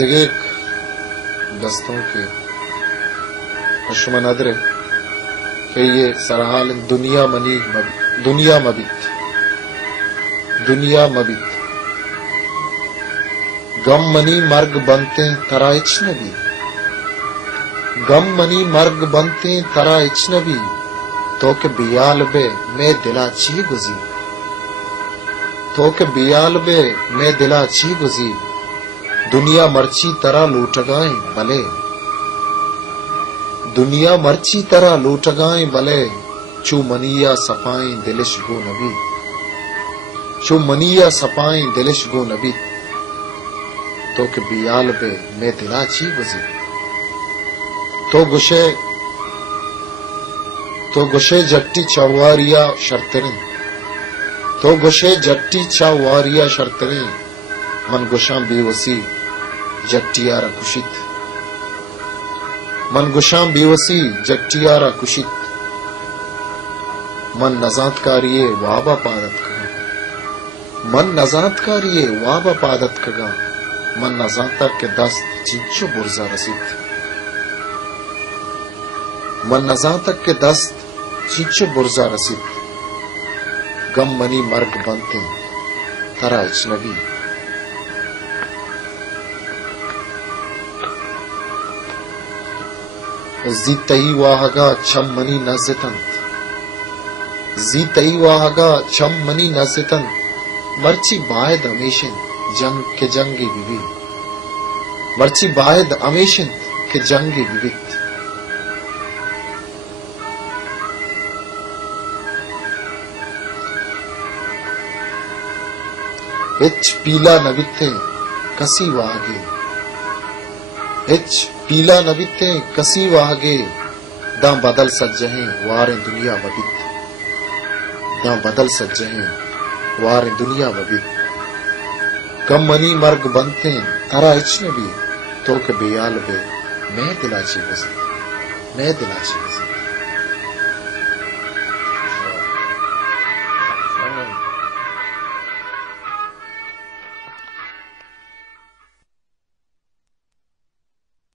دقيق دستوں کے اشمنادرے کہ یہ سرحال دنیا مبیت غم منی مرگ بنتے ترا اجنبی غم منی مرگ بنتے ترا اجنبی تو کہ بیال بے میں دلا چی گزی تو کہ بیال بے میں دلا چی گزی دنیا مرچی طرح لوٹ گائیں بلے دنیا مرچی طرح لوٹ گائیں بلے چو منیا صفائیں دلش گو نبی چو منیا صفائیں دلش گو نبی تو کہ بیال بے میں دلا چی گزی تو گشے جٹی چواریا شرطریں تو گشے جٹی چواریا شرطریں من گشاں بے وسی جٹیارا کشت من گشاں بے وسی جٹیارا کشت من نزات کاریے وابا پادت کگا من نزات کاریے وابا پادت کگا من نزاتا کے دست چنچو برزا رسید من نزاتا کے دست چنچو برزا رسید غم منی مرگ بنتے ترا اجنبی زیتئی واہگا چھم منی نزتنت زیتئی واہگا چھم منی نزتنت مرچی باہد امیشن جنگ کے جنگی بیوی مرچی باہد امیشن کے جنگی بیویت اچ پیلا نبیتے کسی واہگے اچ پیلا نبیتے کسی واہگے داں بدل سجہیں واریں دنیا وبیت داں بدل سجہیں واریں دنیا وبیت کم منی مرگ بنتے ترا اجنبی تو کہ بیال بے میں دلا چی وزید